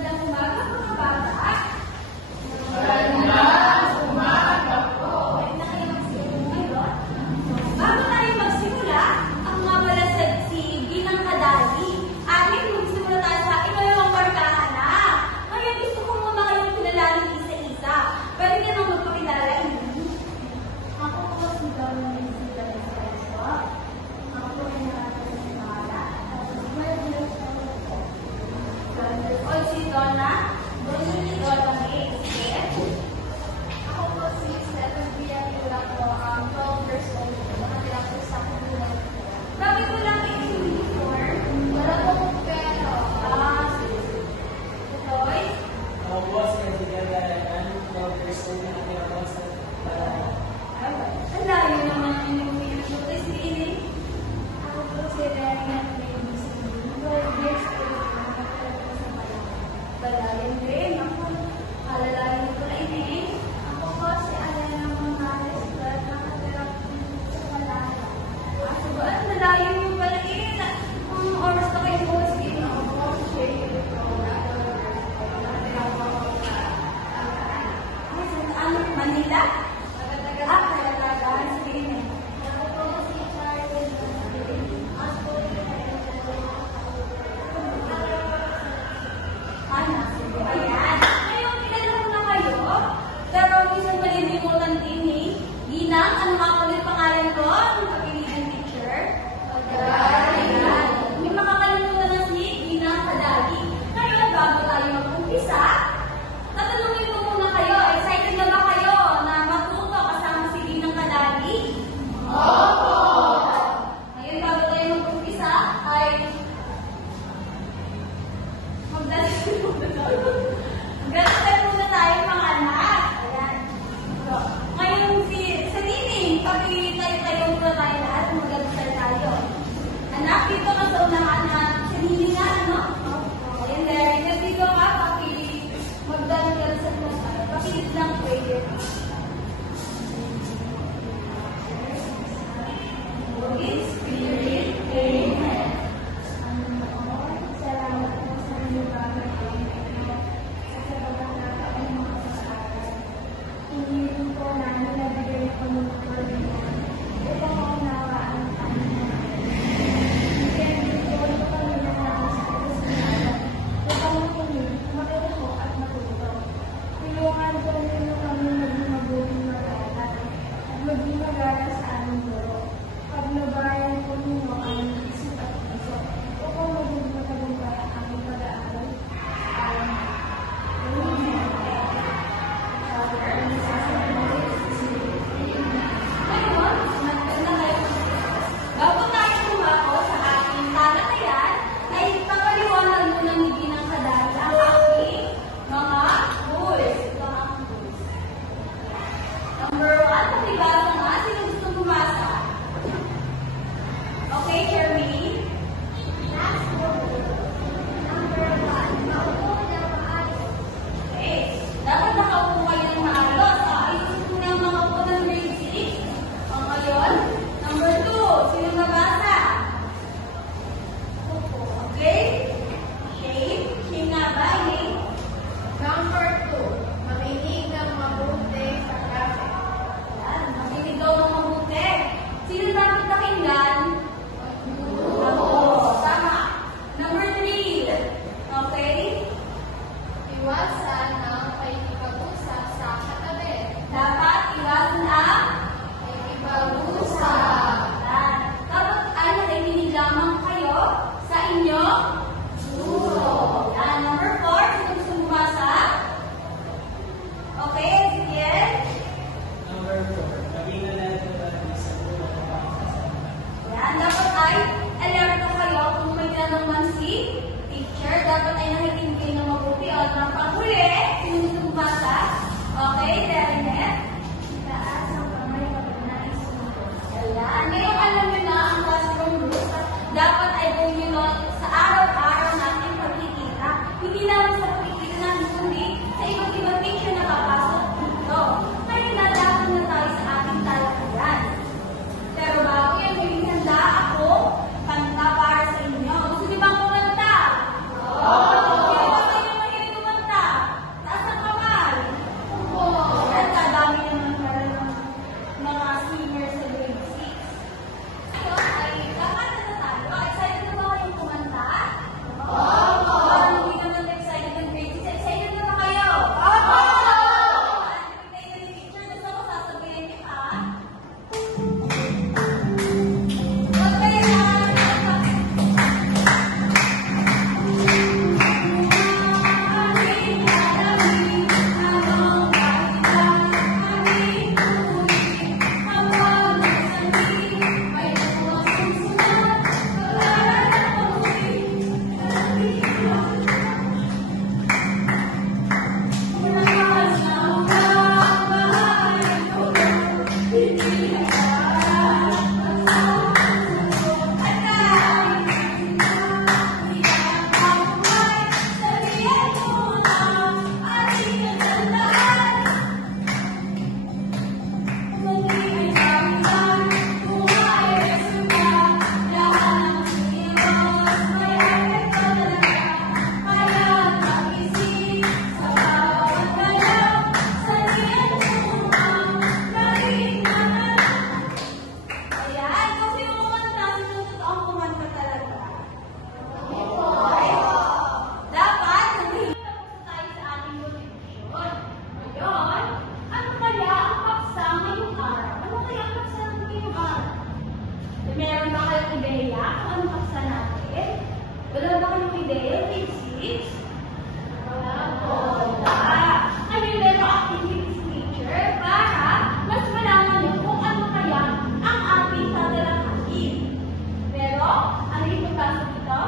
Magandang umaga mga bata. Magandang umaga po. Pwede na kayo magsimula ngayon. Bago tayo magsimula, ang mga malasad si Ginang Kadali. Amin, magsimula tayo sa ikalawang barkahan na. Ngayon gusto ko muna kayong kilalanin isa-isa. Pwede ka nang magpakilala ini. Ako po si Donna Nisita Espresso. Ako po ay nakatulong sa Mara. Oy, si Donna. ipasok ito?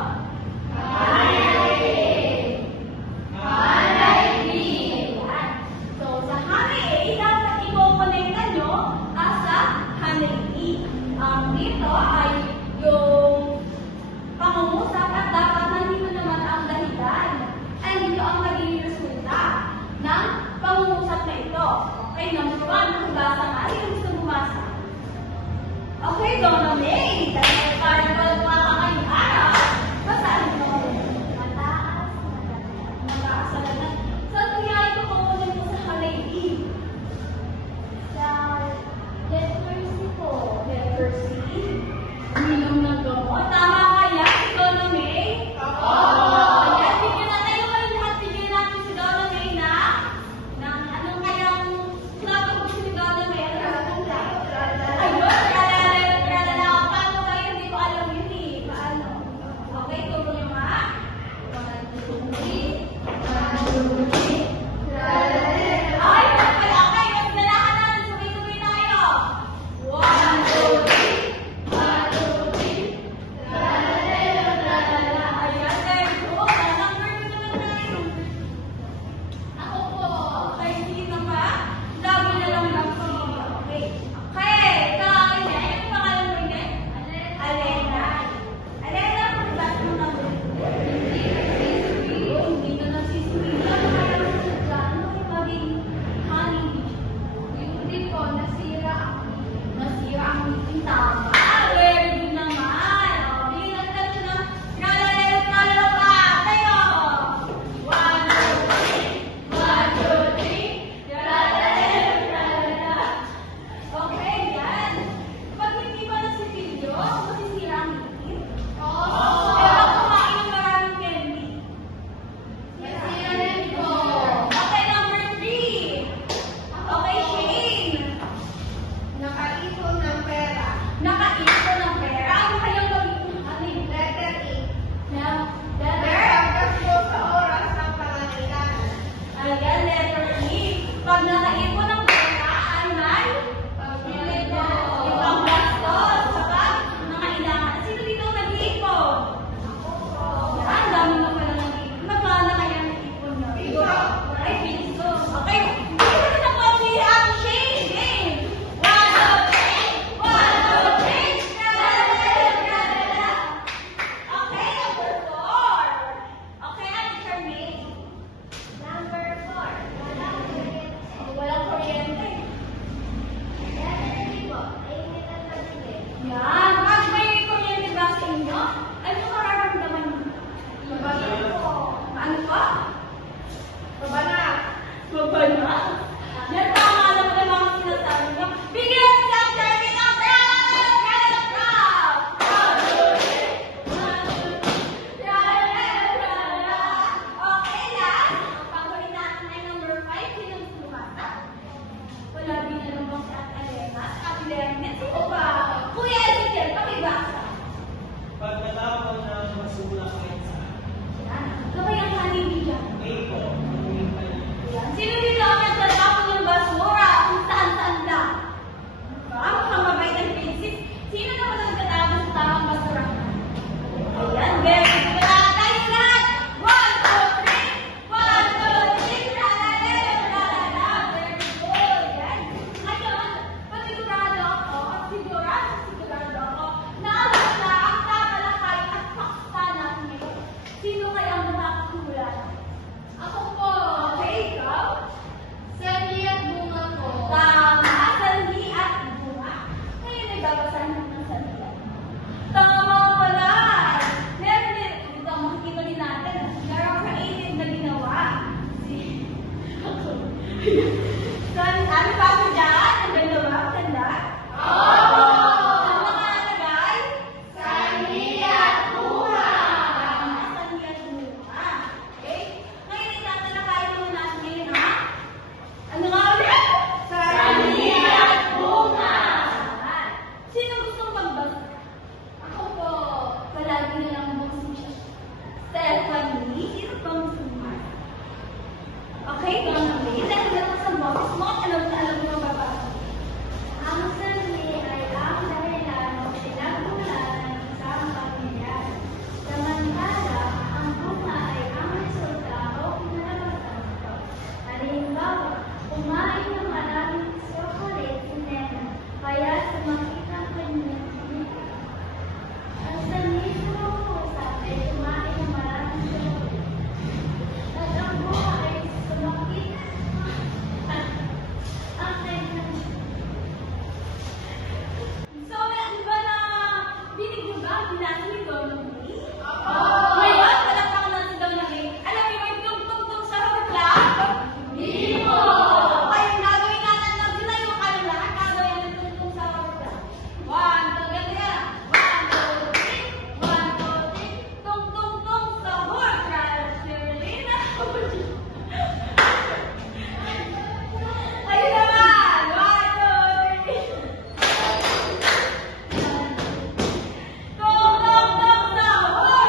Ayan. So, sa honey A, dapat i-connectan nyo sa honey B. Dito ay yung pangungusap at dapat nandito naman ang dahilan. And dito ang magiging resulta ng pangungusap na ito. Okay, number 1, magbasa nga. Yung gusto bumasa. Okay, Donna May. Dahil parang pagmaka ngayong araw. sila si Dominic? Ngayon, palakpakan natin Dominic. Alam niyo ba yung tungtong sa hurla? Hindi po. Kayong gagawin natin lang sila yung kayong lahat gagawin ng tungtong sa hurla. 1, 2, ganito yan. 1, 2, 3. 1, 2, 3. Tung, tung, tung sa hurla. Sirlina. Ayun naman. 1, 2, 3. Tung, tung, tung sa hurla.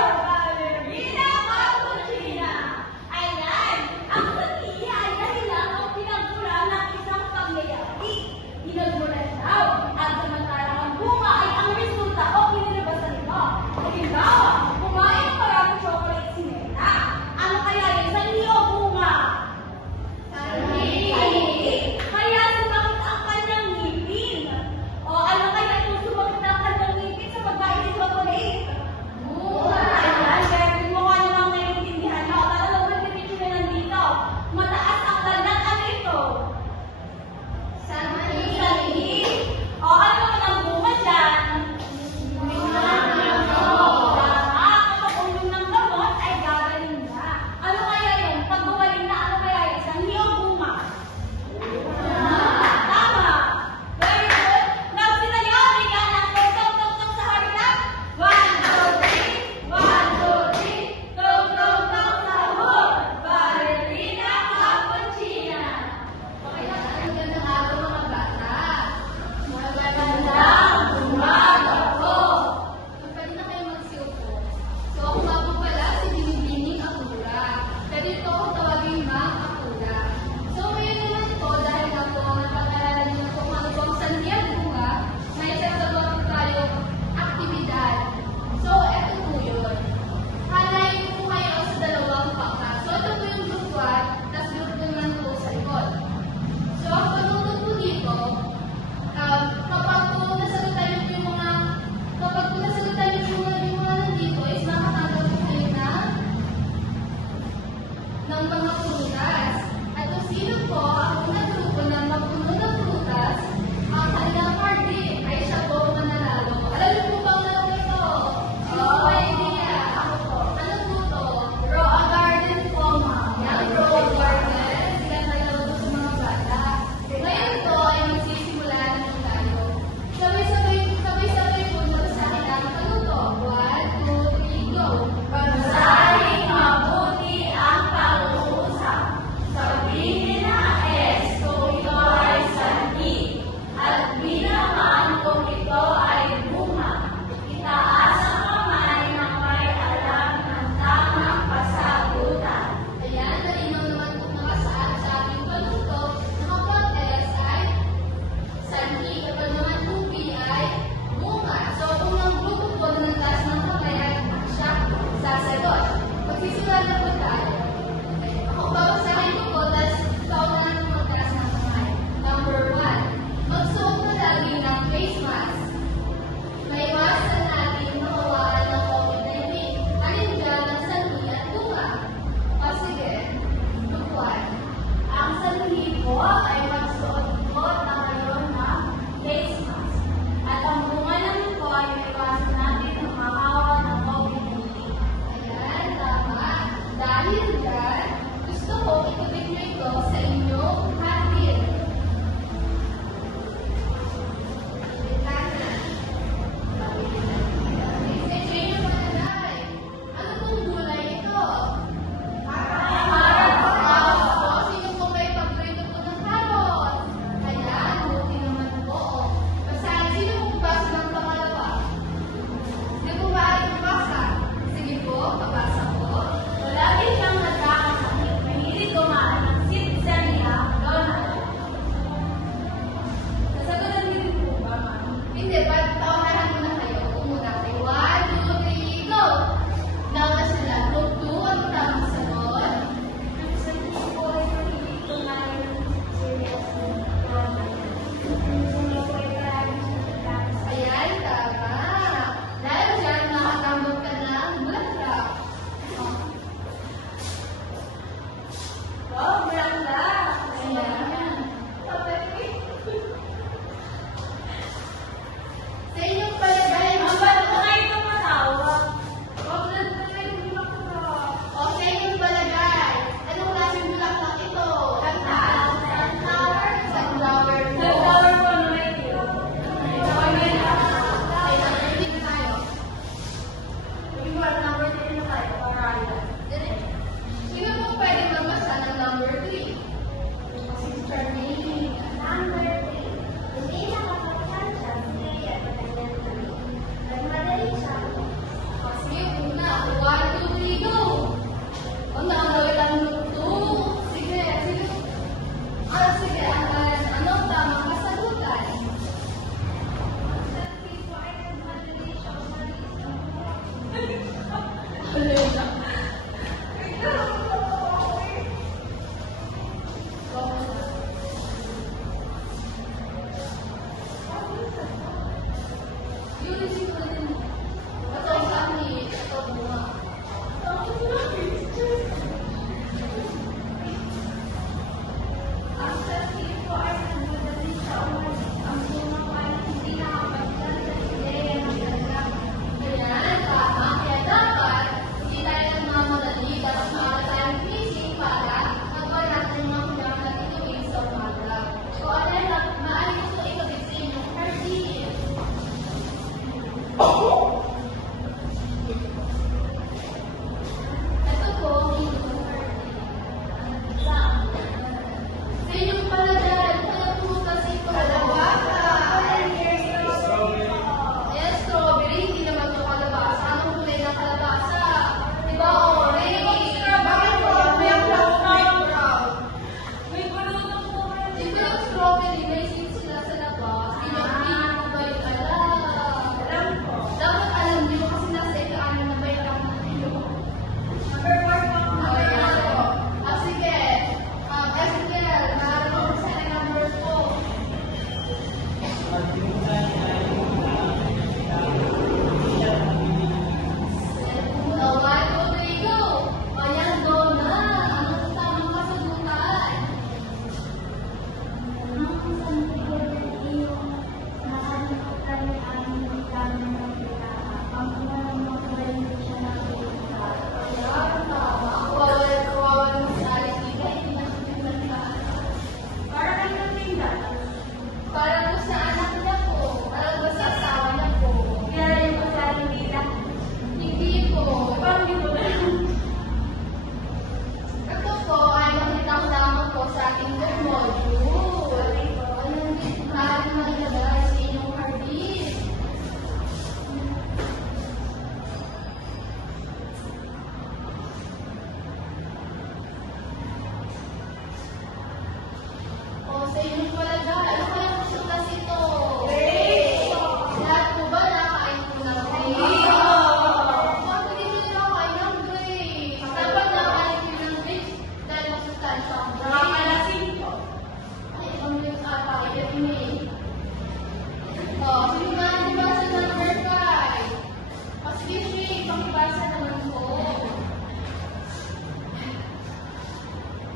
pakibasa naman po.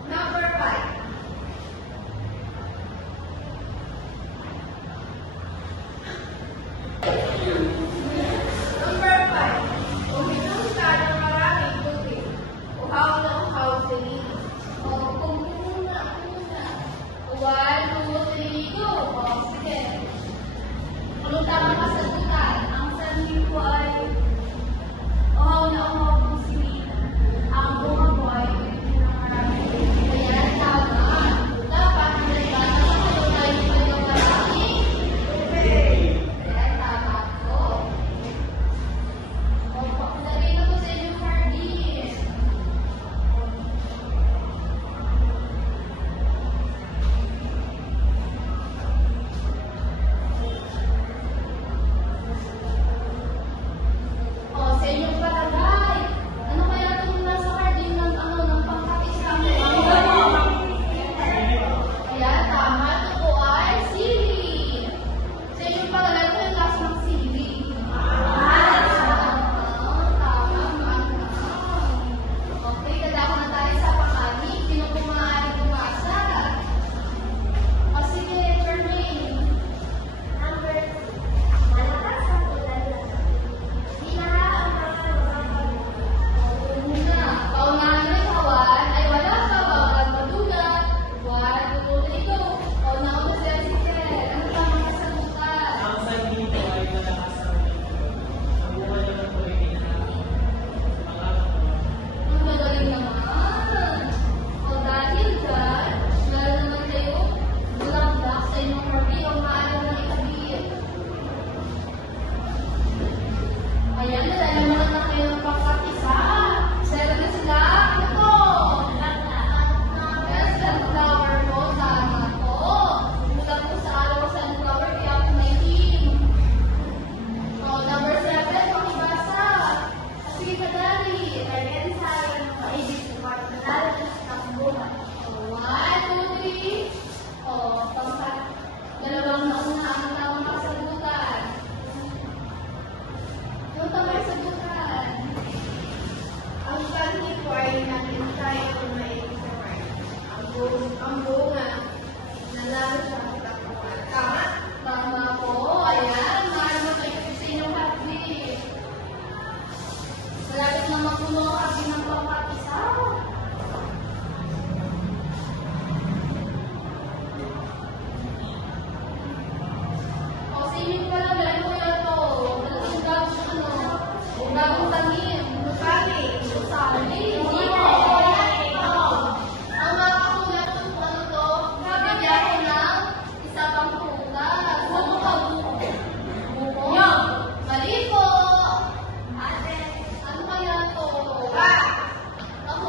Number 5. Number 5. Uminom ka ng maraming tubig. Uhaw na uhaw sa ligo. O, kung muna. 1, 2, 3, go! O, sige. Anong tamang kasagutan? Ang sabi ko ay, uhaw na uhaw kong sinina. Ang bunga ko ay uminom ng marami. Ayan, tama. Dapat nagbasa ka kung tayo pa ng maraming tubig. Ayan, tama po. O, pakulagay na po sa inyong hardin. O, sa inyong palagay. Ano kaya itong nasa hardin ng ng pangkapisang Ayan, tama. Ito po ay sili. Sa inyong palagay ito yung lasa ng sili. Tama. Okay, dadako na tayo sa pangkain. Sino po maaari bumasa? O sige, Jermaine. Number 2. Malakas ang ulan lang. Binaha ang mga lugar. Una, paunahan ng kawan ay wala sa bawat madugat. 1, 2, 3, go. Paunahan si Jessica. Ano tamang kasagutan? Ang sabi nito ay malakas ang ulan. Ang buwan naman po ay pinahapon. Ang araw po. Ang magaling naman. O dahil dyan, meron naman kayo bulak-bulak sa inyong marami o maalam na ikabit. Ayan, nalalaman na kayo ng pangkatisa. Sero na sila. Ano to? Yes, sunflower po. Tama po. Mula po sa araw sunflower, kaya po may team. O, number 7, pakibasa. Sige, kadali. Kaya sa akin, maibig ko matalo ng buhay. 1, 2, 3. O, pangkat. Dalawang nauna ang tamang kasagutan. Ang tamang kasagutan. Ang sanhi ko ay nakintay kung maibig sa kanya. Ang bunga, nalalo siya sa tapuan. Tama? Tama po. Ayan, maraming kayo sa inyong happy. Malapit na mapuno ang happy ng pangkatisa. O, sinin pa lang, meron ko yan to. Malaking bagong tanim. Nusali. Sali. Ang mga kakulat ko po ano to, bigyan ko ng isa pang prutas. Ano ka buko? Buko? Mali po. Ate, Ano kaya to? Ah! Ako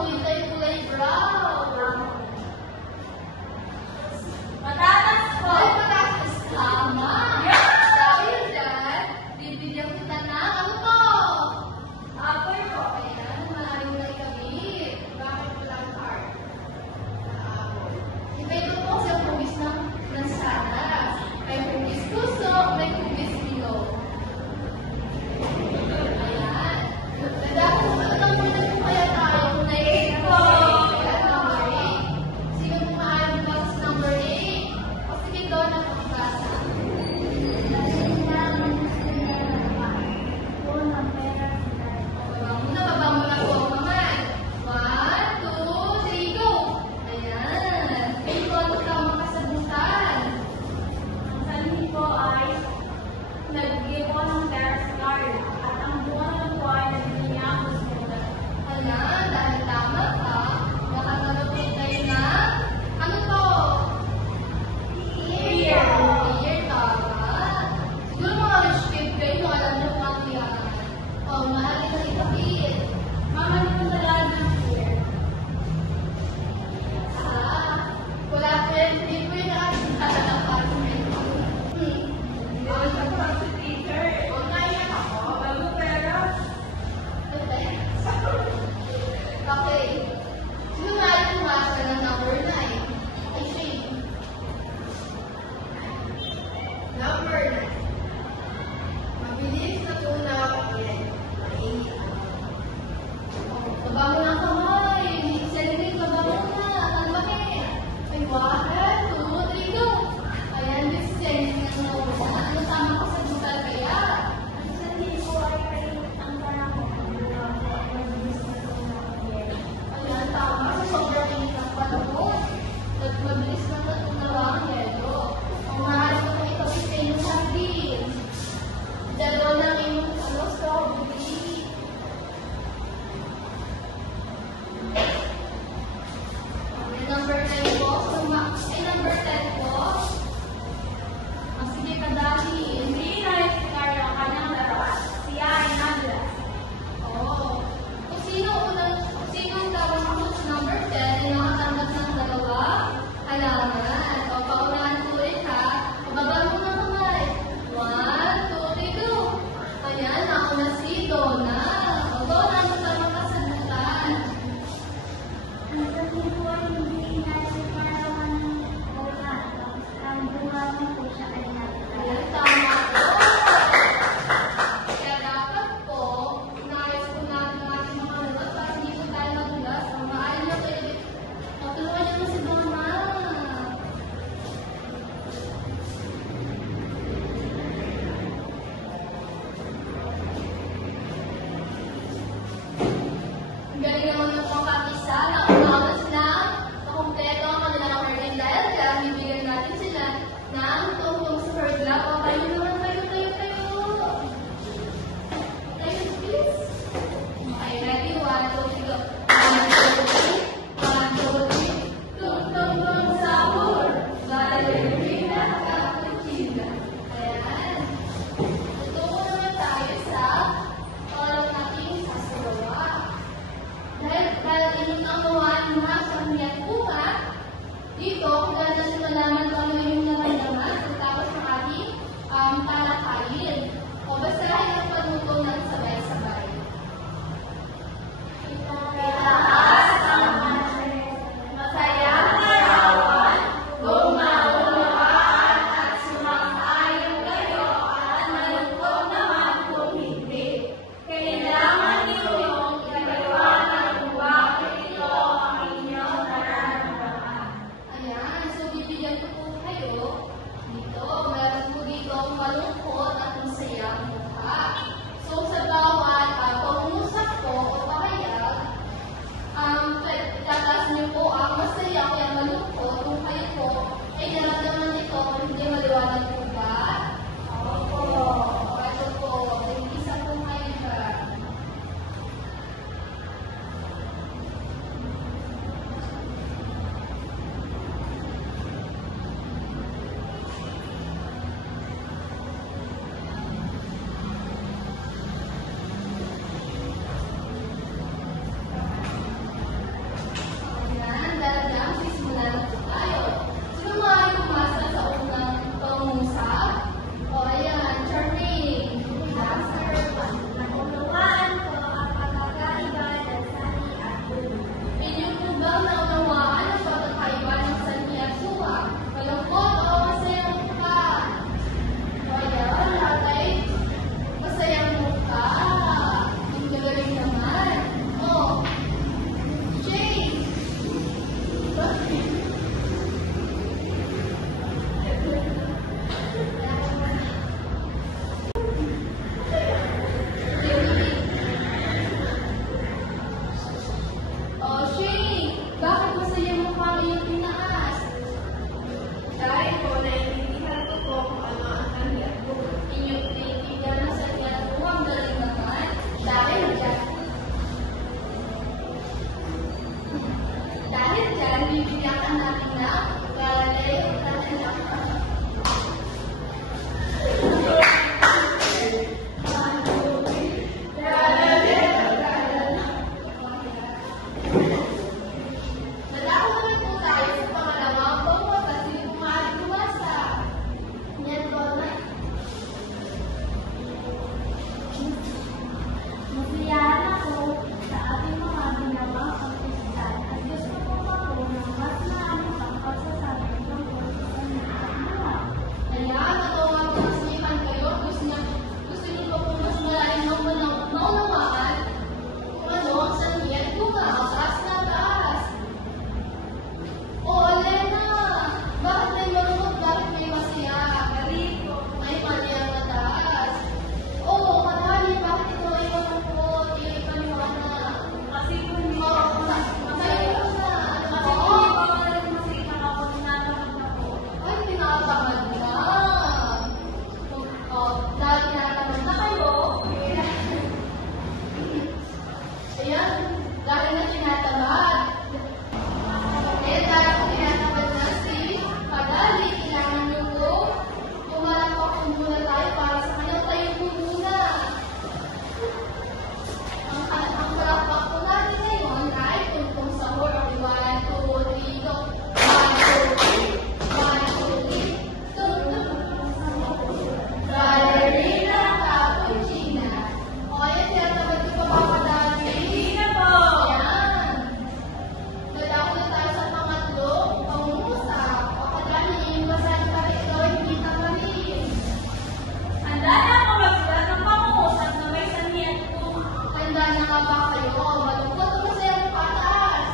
malungkot o masaya ang patas?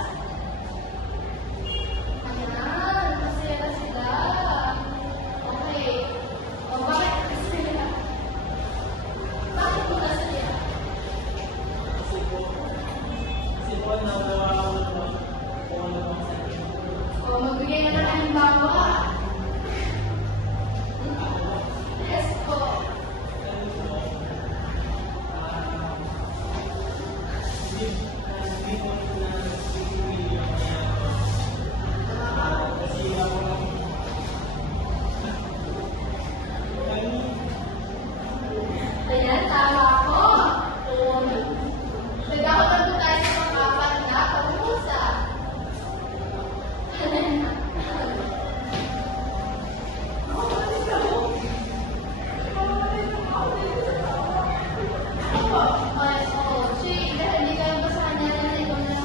Ayan, masaya na sila. Okay. O, bakit masaya? Bakit mo masaya? Kasi po nagawa ko naman kung ano ang sakit. O, magbigay na ng halimbawa. Yes po. Ano po, hindi po na sigurili ako niya. Kasi ako lang. Ayan, tama ko. O, nagkakaroon po tayo sa pang-apat na pag-uusap. Ay, oh, Chi, dahil hindi kayo basahan niya na ito na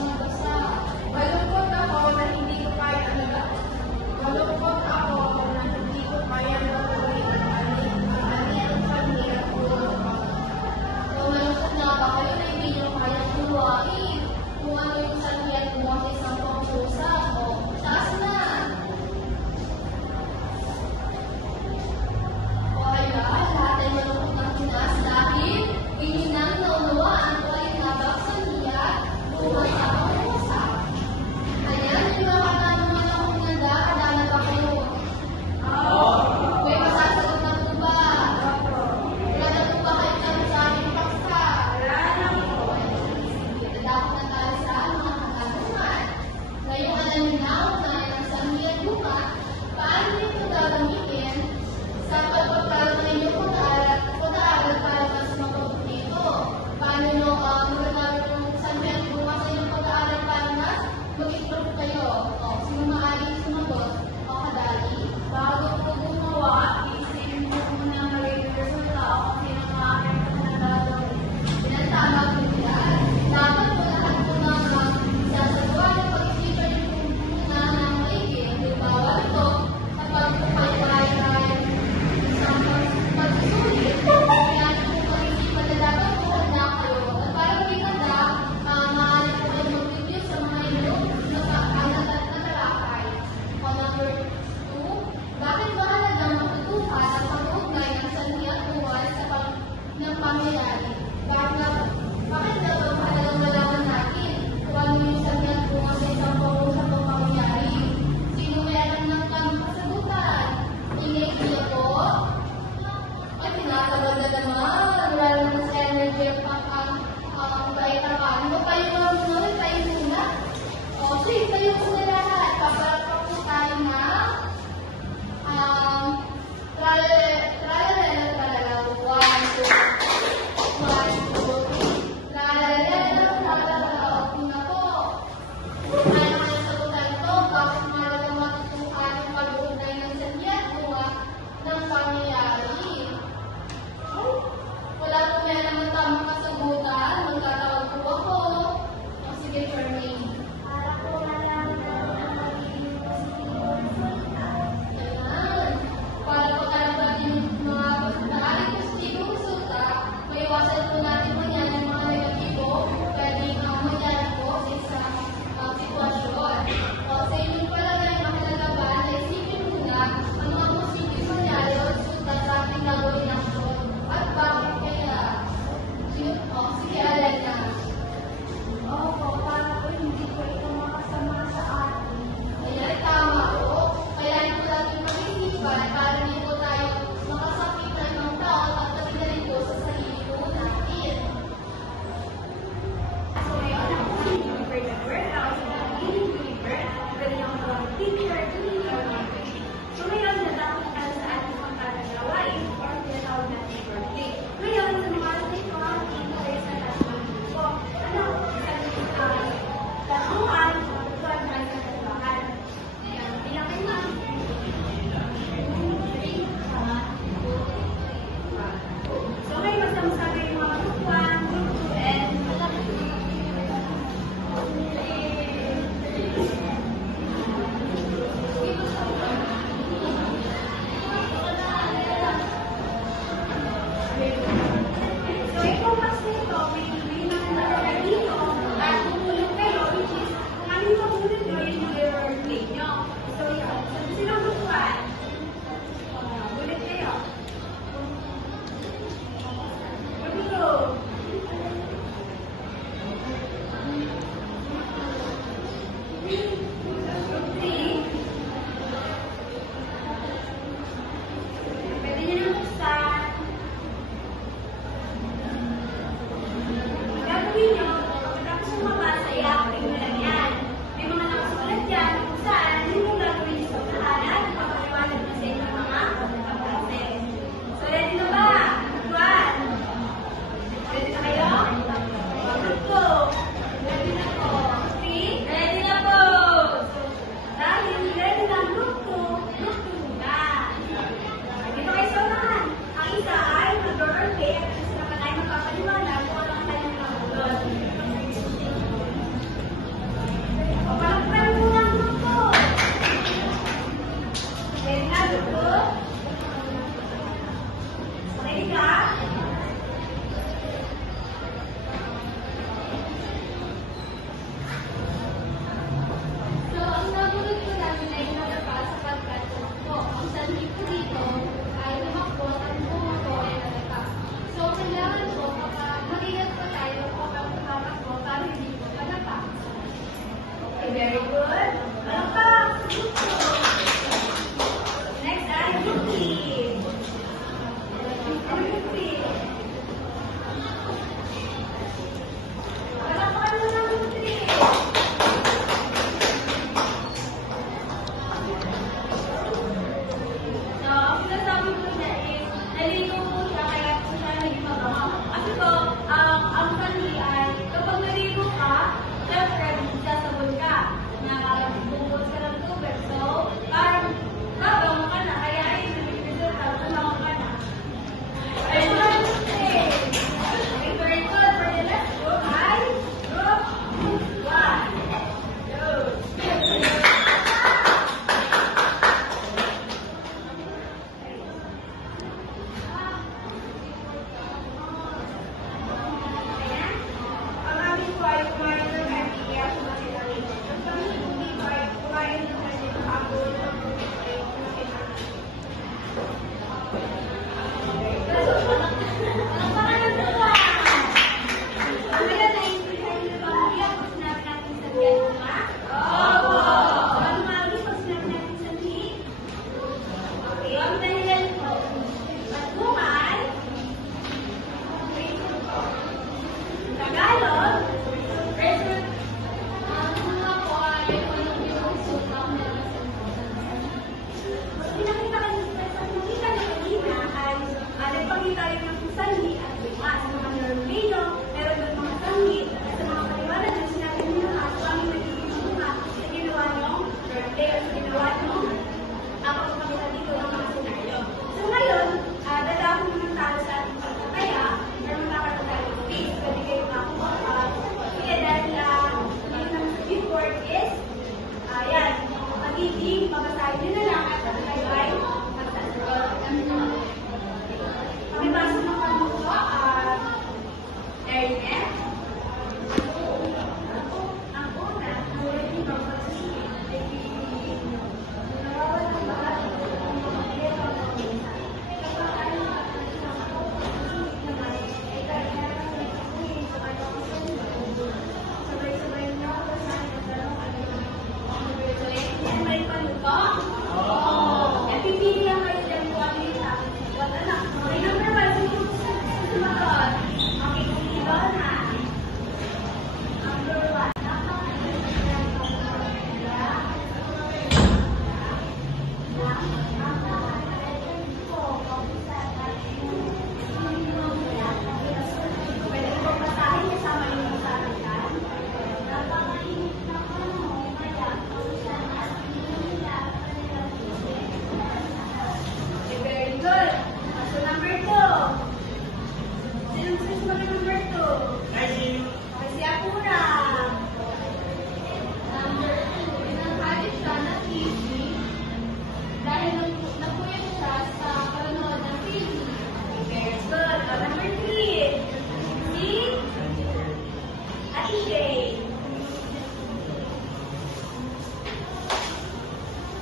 Ate Jane.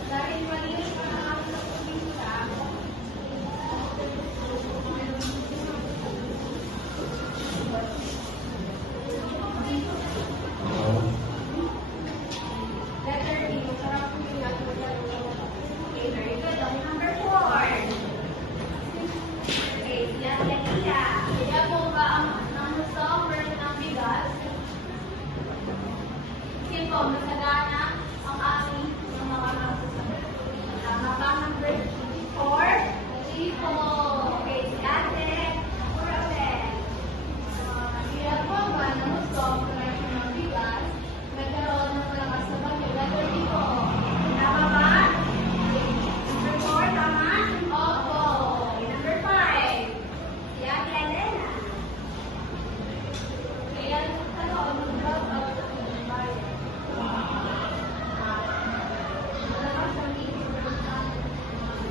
Dahil malinis pa ang aking pagpapisa, letter B, masarap po yung natutunan ko. Okay, very good. Okay, number 4. Okay, yan, Letia. Kaya po ba ang summer ng bigas? Sige po, masagana ang aking mga tama ba, number 4? Hindi po. Okay, si ate. Pura ulit. Kaya po ba ang summer ng bigas? Nagkaroon ng malakas na bagyo. Letter D po. Tama ba? Number 4, tama? Opo. Okay, number 5. Si ate Elena. Kaya nagkaroon ng drop out sa bayan. Malakas ang ibig ng atin.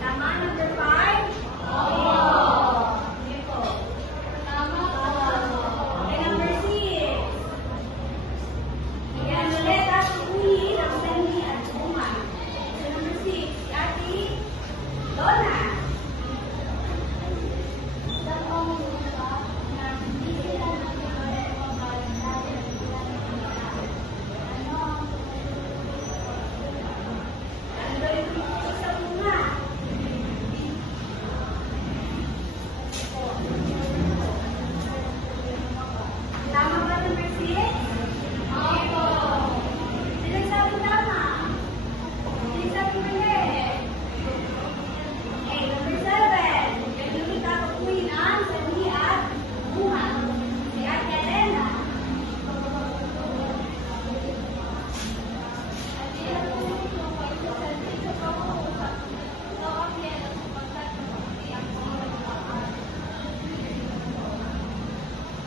Tama, number 5? Opo. Sige po. Tama po. Okay, number 6. Yan ulit at uwi ng sanhi at bunga. Okay, number 6. Si ate Donna. Ano yung gusto sa bunga? Tama ba number 6? Opo. Sino sabi tama? Sino sabi mali? Okay, number 7. Yung lumita ko po yun ang sanhi at bunga. Si Ate Elena.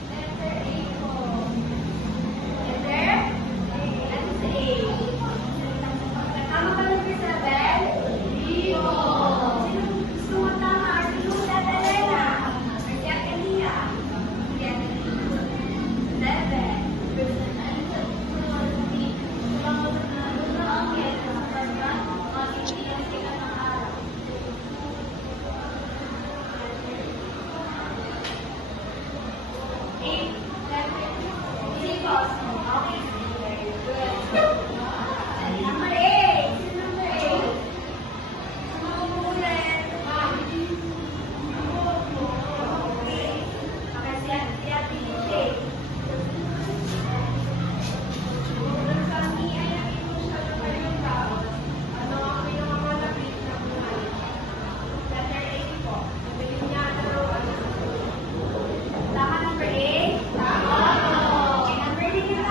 Letter? Ano sa A? Tama ba number 7? Sino gusto mo tama? Sino si Ate Elena? Or si Ate Lia? Si Ate Lia. 8. Sige po. Okay. Very good. Number 8. Sino number 8? Ulit. Okay. Okay, si Ate DJ. Kami ay nag-emotional na kayo tao. Ano ang pinakamalapit na buhay? Letter A po. Sabihin niya na raw ano. Tama number 8? Tama. Okay, number 8 na